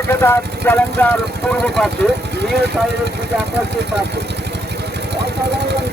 একদা চ্যালেঞ্জার পূর্ব পাশে নিউ সাইডের দিকে আকাশের পাশে অসাধারণ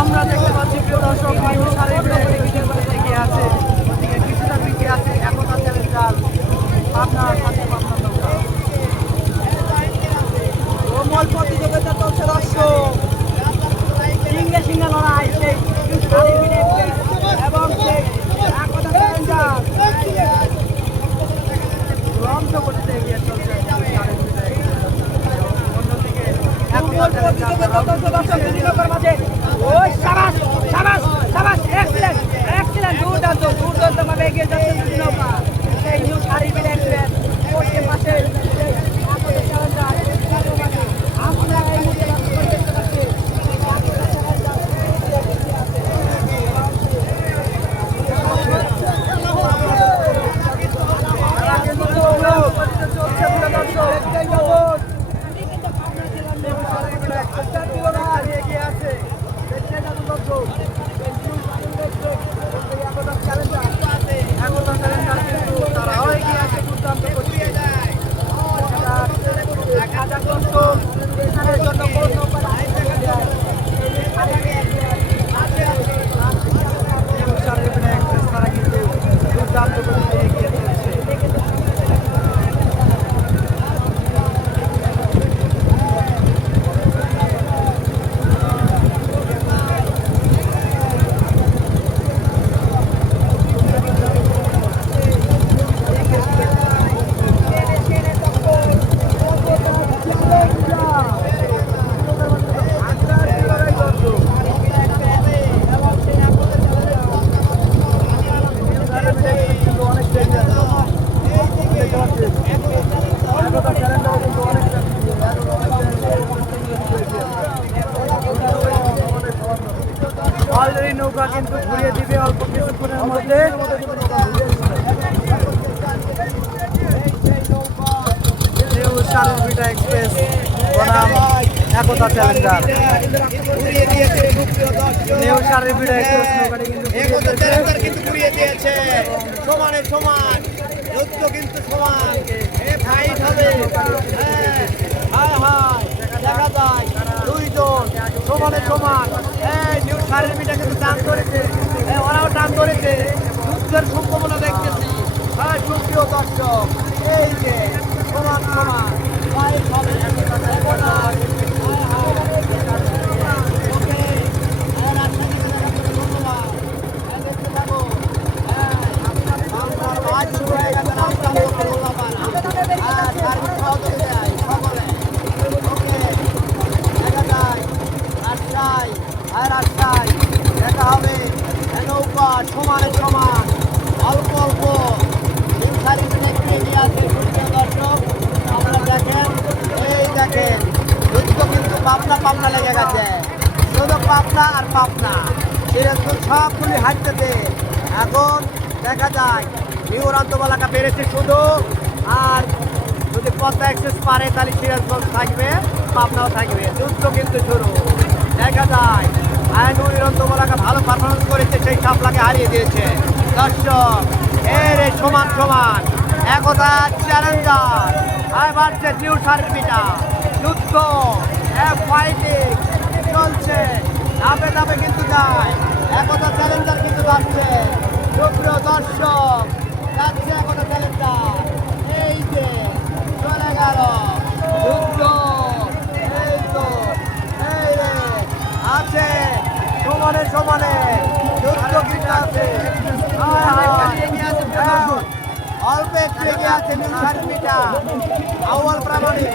আমরা দেখতে পাচ্ছি প্রিয় দর্শক নিউ সারিবিড়া এগিয়ে আছে, কিছুটা পিছিয়ে আছে একতা চ্যালেঞ্জার আপনার সাথে পাবনা নৌকা। কোমল প্রতিযোগিতা চলছে দর্শক, সিঙ্গে সিঙ্গে লড়াই সেই এবং সেই একতা চ্যালেঞ্জার রংস করতে এগিয়ে চলছে। অন্যদিকে একতা চ্যালেঞ্জার মাঝে ওই সাবাস সাবাস সাবাস এক্সিলেন্ট এক্সিলেন্ট দুর্দান্ত ভাবে এগিয়ে যাচ্ছে দুই নৌকা। সেই নিউ সারিবিড়া এক্সিলেন্ট পশ্চিম পাশে আমরা এই মুহূর্তে দেখতে পাচ্ছি অলরেডি নৌকা কিন্তু ঘুরিয়ে দিবে অল্প কিছুক্ষণের মধ্যে। নিউ সারিবিড়া এক্সপ্রেস বনাম একতা চ্যালেঞ্জার। নিউ সারিবিড়া এক্সপ্রেস নৌকাটি কিন্তু ঘুরিয়ে দিয়েছে সমানে সমান, যুদ্ধ কিন্তু সমান, ফাইট হবে। দেখা যায় দুইজন সমানে সমান। নিউ সারিবিড়া কিন্তু টান ধরেছে, ওরাও টান ধরেছে, যুদ্ধের সম্ভাবনা দেখতেছি। সুপ্রিয় দর্শক, এই যে সমান সমান ফাইট হবে। দেখা হবে নৌকা সমানে সমান, অল্প অল্প দর্শক আমরা দেখেন, এই দেখেন যুদ্ধ কিন্তু পাবনা লেগে গেছে, শুধু পাবনা আর পাবনা, সিরাজগঞ্জ সবগুলি হাঁটতেছে। এখন দেখা যায় নিউ রান্তবালাকা বেড়েছে শুধু, আর যদি পদ্মা এক্সপ্রেস পারে তাহলে সিরাজগঞ্জ থাকবে, পাবনাও থাকবে। যুদ্ধ কিন্তু শুরু। দেখা যায় নিরন্তমালাকা ভালো পারফরমেন্স করেছে, সেই সাপলাকে হারিয়ে দিয়েছে। দর্শক এর সমান সমান একতা চ্যালেঞ্জার বাড়ছে নিউ সারিবিড়া। যুদ্ধ ফাইটিং চলছে, ধাপে ধাপে কিন্তু যায়। একতা চ্যালেঞ্জার কিন্তু বাড়ছে। সুপ্রিয় দর্শক, যাচ্ছে একতা চ্যালেঞ্জার। এই যে সমানে সমানে যুদ্ধ কিন্তু আছে। হ্যাঁ, অল্প একটু এগিয়ে আছে নিউ সার্ভিটা আউয়াল প্রামাণিক।